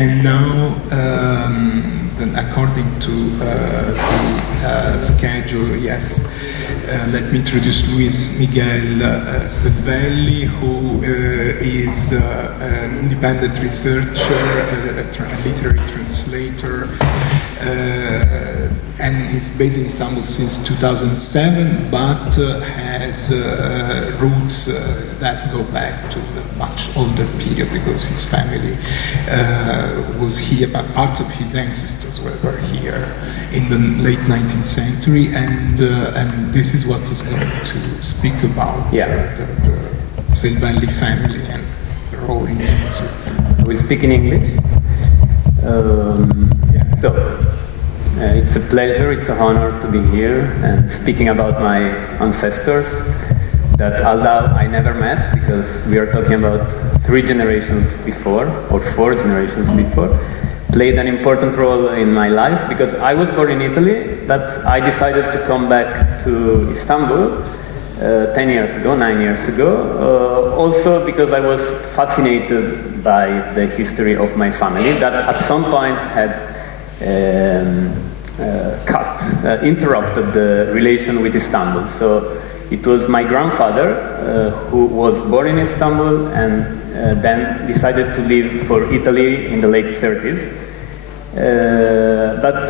And now, then according to the schedule, yes, let me introduce Luis Miguel Selvelli, who is an independent researcher, a literary translator, and is based in Istanbul since 2007, but has roots that go back to the much older period, because his family was here, but part of his ancestors were here in the late 19th century, and this is what he's going to speak about, the Selvelli family and the role in music. We speak in English. It's a pleasure, it's an honor to be here and speaking about my ancestors that although I never met, because we are talking about 3 generations before, or 4 generations before, played an important role in my life, because I was born in Italy, but I decided to come back to Istanbul 9 years ago, also because I was fascinated by the history of my family that at some point had interrupted the relation with Istanbul. So it was my grandfather who was born in Istanbul and then decided to leave for Italy in the late 30s. But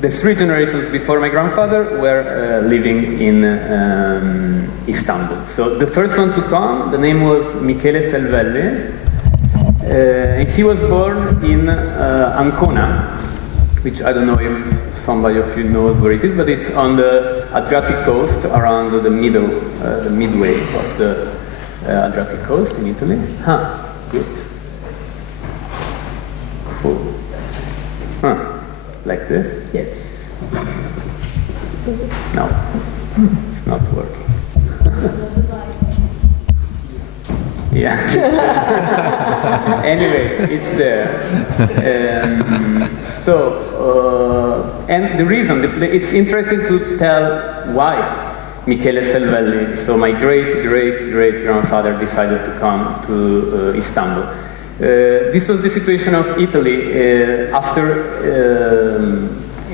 the 3 generations before my grandfather were living in Istanbul. So the first one to come, the name was Miguel Selvelli, and he was born in Ancona, which I don't know if somebody of you knows where it is, but it's on the Adriatic coast, around the midway of the Adriatic coast in Italy. Good. Cool. Like this? Yes. No, it's not working. Yeah. Anyway, it's there. And the reason, it's interesting to tell why Michele Selvelli, so my great-great-great-grandfather, decided to come to Istanbul. This was the situation of Italy after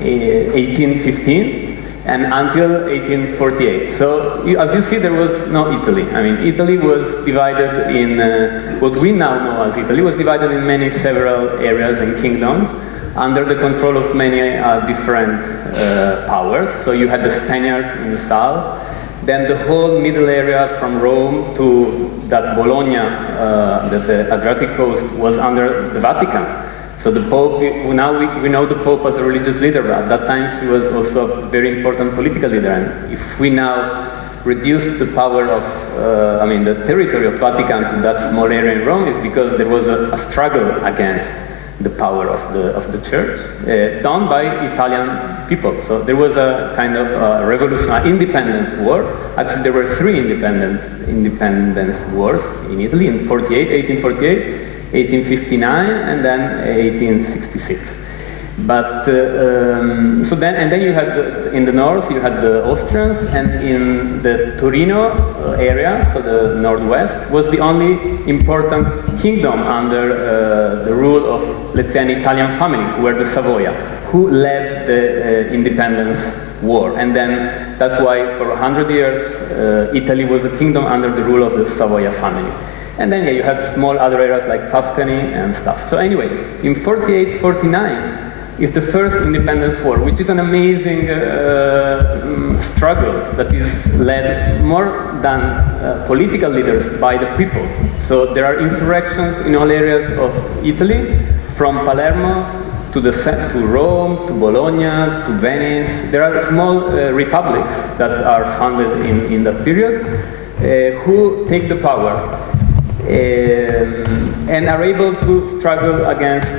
1815 and until 1848. So, as you see, there was no Italy. I mean, Italy was divided in, what we now know as Italy, was divided in several areas and kingdoms under the control of many different powers. So you had the Spaniards in the south, then the whole middle area from Rome to that Bologna, the Adriatic coast, was under the Vatican. So the Pope, now we know the Pope as a religious leader, but at that time he was also a very important political leader. And if we now reduce the power of, the territory of Vatican to that small area in Rome, is because there was a struggle against the power of the church, done by Italian people. So there was a kind of revolution, independence war. Actually, there were 3 independence wars in Italy, in 1848, 1859, and then 1866. But then you had in the north you had the Austrians, and in the Torino area, so the northwest, was the only important kingdom under the rule of, let's say, an Italian family, who were the Savoia, who led the independence war. And then that's why for 100 years Italy was a kingdom under the rule of the Savoia family. And then you have the small other areas like Tuscany and stuff. So anyway, in 48-49 is the first independence war, which is an amazing struggle that is led more than political leaders by the people. So there are insurrections in all areas of Italy, from Palermo to Rome, to Bologna, to Venice. There are small republics that are founded in that period who take the power and are able to struggle against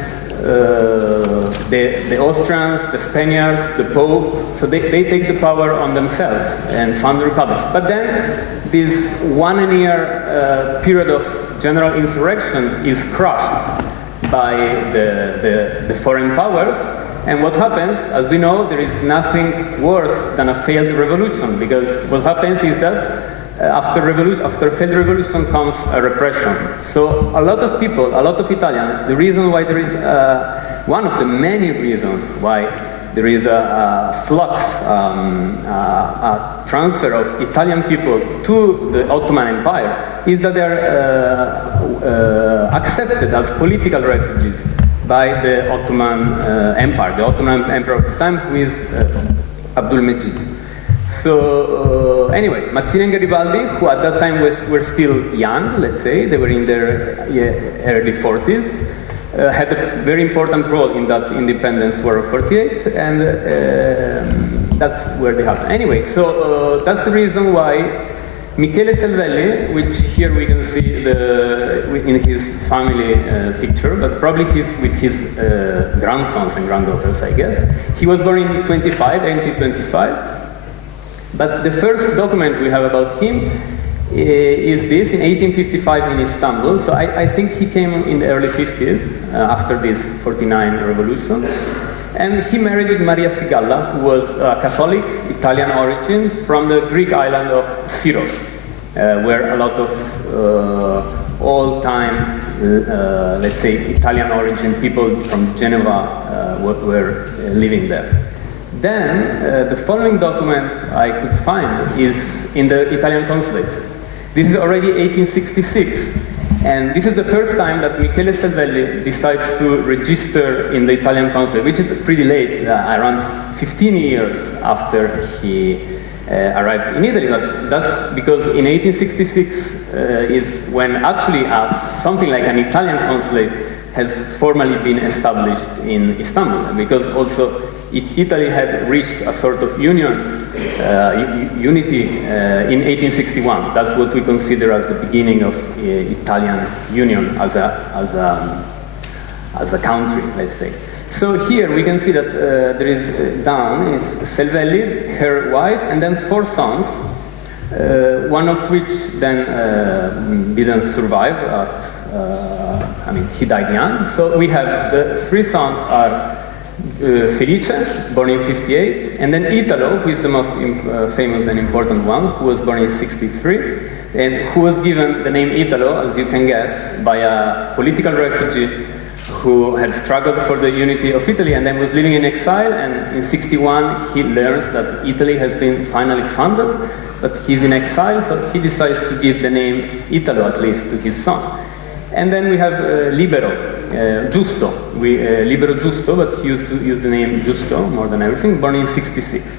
the Austrians, the Spaniards, the Pope. So they take the power on themselves and found the republics. But then this 1 year period of general insurrection is crushed by the foreign powers. And what happens, as we know, there is nothing worse than a failed revolution, because what happens is that after failed revolution comes a repression. So a lot of people, a lot of Italians, the reason why there is, one of the many reasons why there is a flux, a transfer of Italian people to the Ottoman Empire, is that they are accepted as political refugees by the Ottoman Empire, the Ottoman Emperor of the time, who is Abdulmejid. So anyway, Mazzini and Garibaldi, who at that time were still young, let's say, they were in their early 40s, had a very important role in that independence war of 48, and that's where they happened. Anyway, so that's the reason why Michele Selvelli, which here we can see in his family picture, but probably he's with his grandsons and granddaughters, I guess. He was born in 1825. But the first document we have about him is this, in 1855 in Istanbul. So I think he came in the early 50s, after this 49 revolution. And he married with Maria Sigalla, who was a Catholic, Italian origin, from the Greek island of Syros, where a lot of old-time, let's say, Italian origin people from Geneva were living there. Then, the following document I could find is in the Italian consulate. This is already 1866, and this is the first time that Michele Selvelli decides to register in the Italian consulate, which is pretty late, around 15 years after he arrived in Italy. But that's because in 1866 is when actually something like an Italian consulate has formally been established in Istanbul, because also Italy had reached a sort of union, unity in 1861. That's what we consider as the beginning of Italian union as a country, let's say. So here we can see that there is down is Selvelli, her wife, and then 4 sons, one of which then didn't survive. He died young. So we have the 3 sons are Felice, born in 58, and then Italo, who is the most famous and important one, who was born in 63, and who was given the name Italo, as you can guess, by a political refugee who had struggled for the unity of Italy and then was living in exile, and in 61 he learns that Italy has been finally founded, but he's in exile, so he decides to give the name Italo, at least, to his son. And then we have Libero, Giusto, Libero Giusto, but he used to use the name Giusto more than everything, born in 66.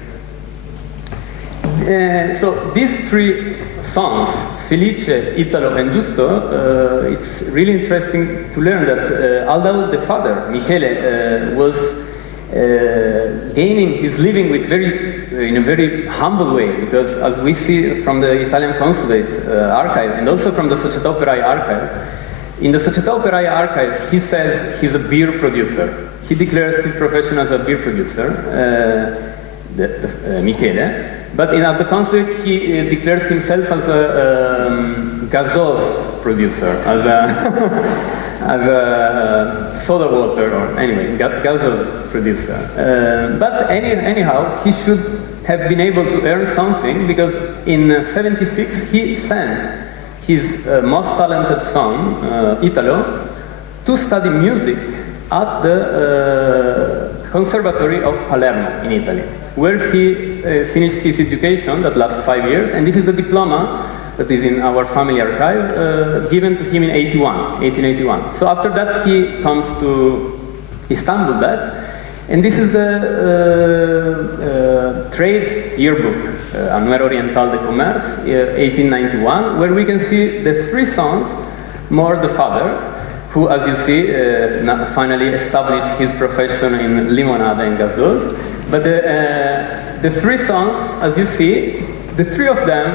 So these 3 sons, Felice, Italo, and Giusto, it's really interesting to learn that although the father, Michele, was gaining his living in a very humble way, because as we see from the Italian consulate archive and also from the Società Operaia archive, in the Società Operaia archive, he says he's a beer producer. He declares his profession as a beer producer, Michele, but at the consulate he declares himself as a gazoz producer, as a soda water, or anyway, gazoz producer. But anyhow, he should have been able to earn something, because in 76 he sends his most talented son, Italo, to study music at the Conservatory of Palermo in Italy, where he finished his education that lasts 5 years, and this is the diploma that is in our family archive, given to him in 1881. So after that he comes to Istanbul back, and this is the trade yearbook, Annuario Oriental de Commerce, 1891, where we can see the 3 sons, more the father, who, as you see, finally established his profession in limonada and gazoz. But the 3 sons, as you see, the 3 of them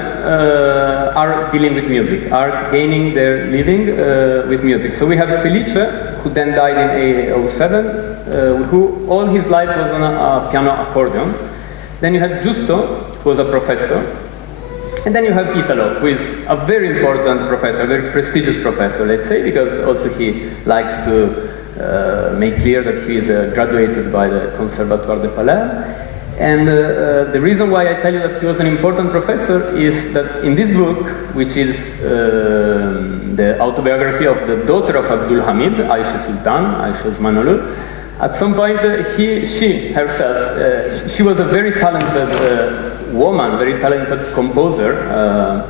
are dealing with music, are gaining their living with music. So we have Felice, who then died in 07, who all his life was on a piano accordion. Then you have Giusto, who was a professor. And then you have Italo, who is a very important professor, a very prestigious professor, let's say, because also he likes to make clear that he is graduated by the Conservatoire de Palerme. And the reason why I tell you that he was an important professor is that in this book, which is the autobiography of the daughter of Abdul Hamid, Aisha Sultan, Aisha Osmanoglu, at some point she herself, she was a very talented woman, very talented composer,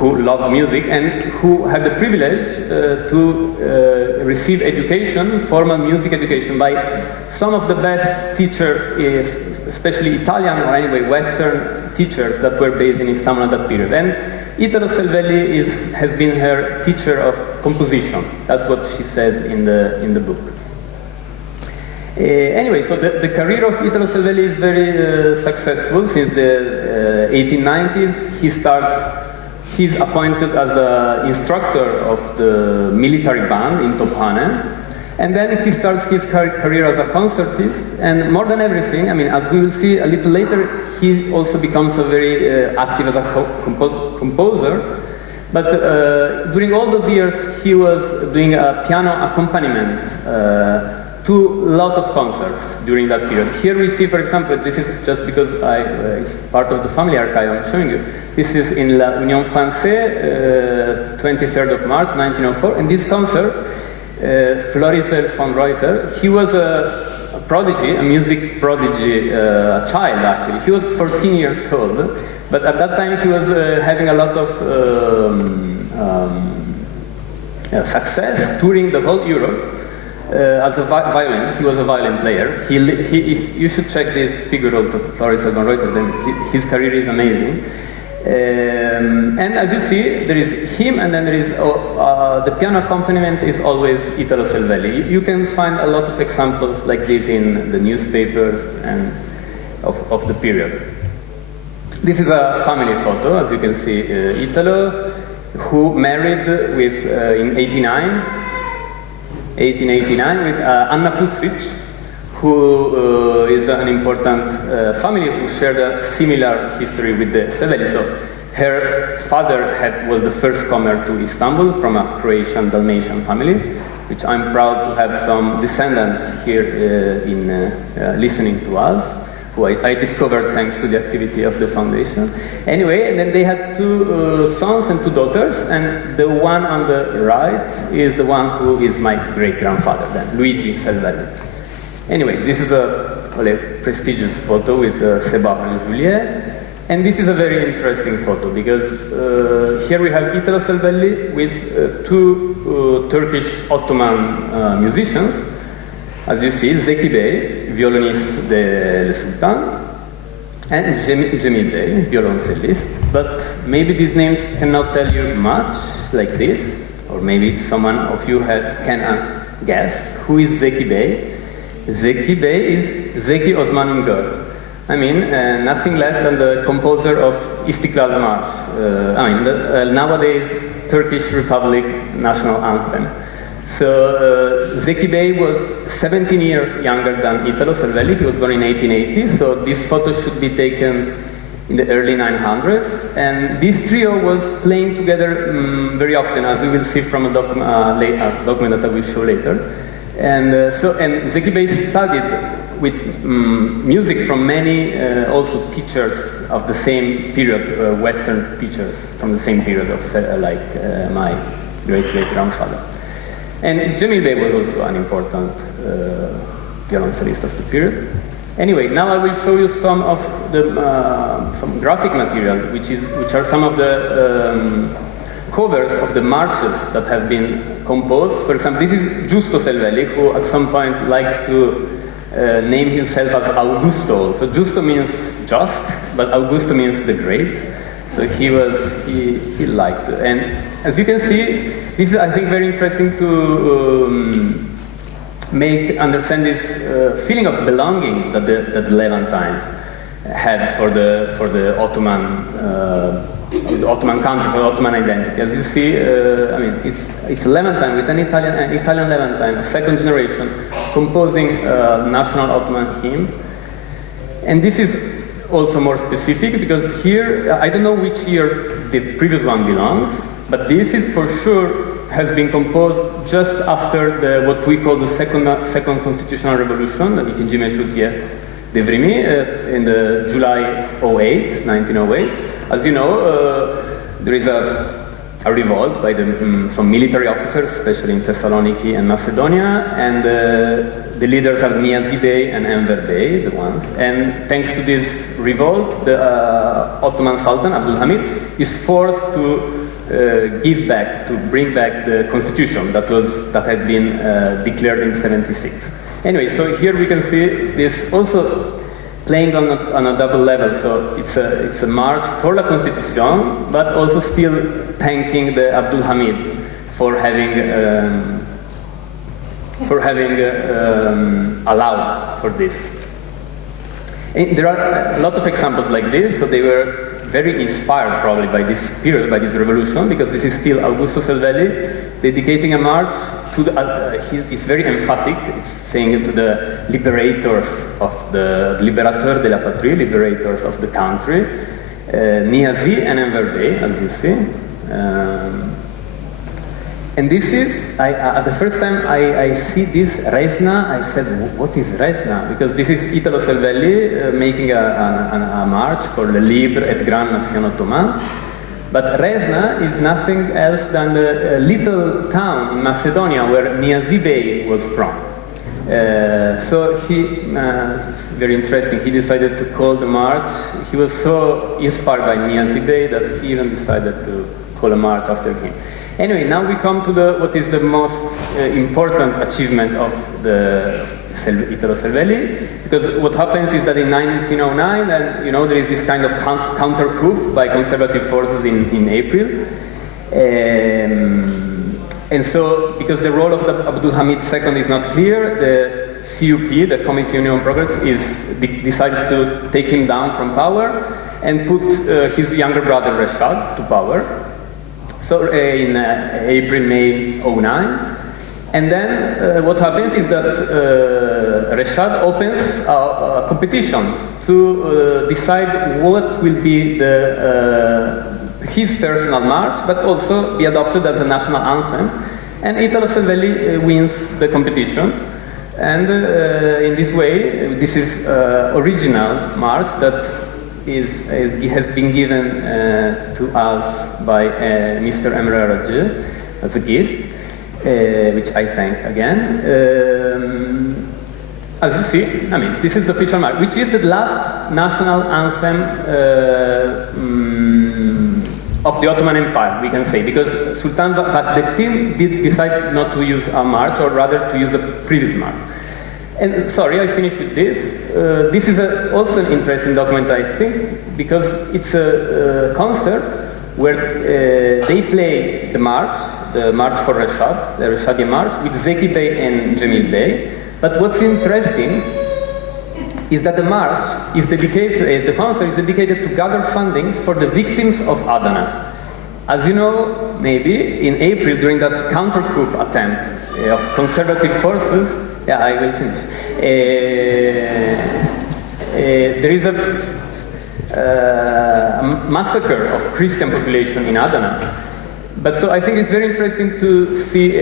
who loved music and who had the privilege to receive education, formal music education, by some of the best teachers, especially Italian or anyway Western teachers that were based in Istanbul at that period. And Italo Selvelli has been her teacher of composition. That's what she says in the book. Anyway, so the career of Italo Selvelli is very successful. Since the 1890s, he's appointed as an instructor of the military band in Tophane. And then he starts his career as a concertist. And more than everything, I mean, as we will see a little later, he also becomes a very active as a composer. But during all those years, he was doing a piano accompaniment to a lot of concerts during that period. Here we see, for example, this is just because it's part of the family archive I'm showing you. This is in La Union Française, 23rd of March, 1904. And this concert, Florisel von Reuter, he was a prodigy, a music prodigy, a child actually. He was 14 years old, but at that time he was having a lot of success, touring the whole Europe. As a violin, he was a violin player. You should check this figure also, Florisel von Reuter, then his career is amazing. And as you see, there is him, and then there is the piano accompaniment is always Italo Selvelli. You can find a lot of examples like this in the newspapers and of the period. This is a family photo, as you can see, Italo, who married with in 1889 with Anna Pusic, who is an important family who shared a similar history with the Selvelli. So her father was the first comer to Istanbul from a Croatian Dalmatian family, which I'm proud to have some descendants here listening to us, who I discovered thanks to the activity of the foundation. Anyway, and then they had two sons and two daughters, and the one on the right is the one who is my great-grandfather then, Luigi Selvelli. Anyway, this is a prestigious photo with Sebah and Juliet, and this is a very interesting photo because here we have Italo Selvelli with two Turkish Ottoman musicians. As you see, Zeki Bey, violonist de Le Sultan, and Cemil Bey, violoncellist. But maybe these names cannot tell you much like this, or maybe someone of you can guess who is Zeki Bey. Zeki Bey is Zeki Osman Ungör. I mean, nothing less than the composer of Istiklal March. The nowadays Turkish Republic national anthem. So Zeki Bey was 17 years younger than Italo Selvelli. He was born in 1880, so this photo should be taken in the early 900s. And this trio was playing together very often, as we will see from a document that I will show later. And Zeki Bey studied with music from many also teachers of the same period, Western teachers from the same period of my great-great-grandfather. And Cemil Bey was also an important violoncellist of the period. Anyway, now I will show you some of the some graphic material, which are some of the covers of the marches that have been composed. For example, this is Giusto Selvelli, who at some point liked to name himself as Augusto. So Giusto means just, but Augusto means the great. So he liked it. And as you can see, this is, I think, very interesting to understand this feeling of belonging that the Levantines had for the Ottoman country, for the Ottoman identity. As you see, it's a Levantine with an Italian Levantine, a second generation, composing a national Ottoman hymn. And this is also more specific because here, I don't know which year the previous one belongs, but this is for sure has been composed just after what we call the second constitutional revolution, the ikinci meşrutiyet Devrimi in the July 1908. As you know, there is a revolt by some military officers, especially in Thessaloniki and Macedonia, and the leaders are Niyazi Bey and Enver Bey, the ones. And thanks to this revolt, the Ottoman Sultan Abdul Hamid is forced to bring back the constitution that had been declared in '76. Anyway, so here we can see this also playing on a double level. So it's a march for la Constitution, but also still thanking the Abdul Hamid for having allowed for this. And there are a lot of examples like this. So they were very inspired probably by this period, by this revolution, because this is still Augusto Selvelli dedicating a march to he's very emphatic. It's saying to the liberators of the liberateur de la patrie, liberators of the country, Niyazi and Enver Bey, as you see. And this is, the first time I see this Resna, I said, what is Resna? Because this is Italo Selvelli making a march for the Libre et Grande Nation Ottomane. But Resna is nothing else than the little town in Macedonia where Niyazi Bey was from. So it's very interesting, he decided to call the march. He was so inspired by Niyazi Bey that he even decided to call a march after him. Anyway, now we come to what is the most important achievement of Italo Selvelli, because what happens is that in 1909, and there is this kind of counter coup by conservative forces in April, and so because the role of Abdul Hamid II is not clear, the CUP, the Committee on Union Progress, decides to take him down from power and put his younger brother Reshad to power. So in April, May 09. And then what happens is that Reshad opens a competition to decide what will be his personal march, but also be adopted as a national anthem. And Italo Selvelli wins the competition. And in this way, this is original march that has been given to us by Mr. Emre Aracı as a gift, which I thank again. As you see, this is the official march, which is the last national anthem of the Ottoman Empire, we can say, because Sultan Vahdettin did decide not to use a march, or rather to use a previous march. And sorry, I finished with this. This is also an interesting document, I think, because it's a concert where they play the march for Reshad, the Reshadi march, with Zeki Bey and Cemil Bey. But what's interesting is that the march is dedicated, the concert is dedicated to gather fundings for the victims of Adana. As you know, maybe in April, during that counter-coup attempt of conservative forces, yeah, I will finish. There is a massacre of Christian population in Adana. But so I think it's very interesting to see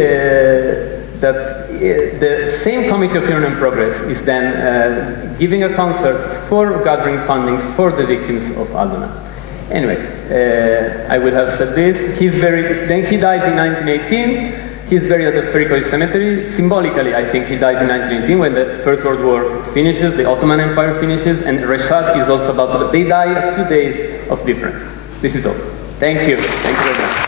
that the same Committee of Union and Progress is then giving a concert for gathering fundings for the victims of Adana. Anyway, I will have said this. Then he dies in 1918. He's buried at the Spherical Cemetery. Symbolically, I think he dies in 1918 when the First World War finishes, the Ottoman Empire finishes, and Reshad is also about to. They die a few days of difference. This is all. Thank you. Thank you very much.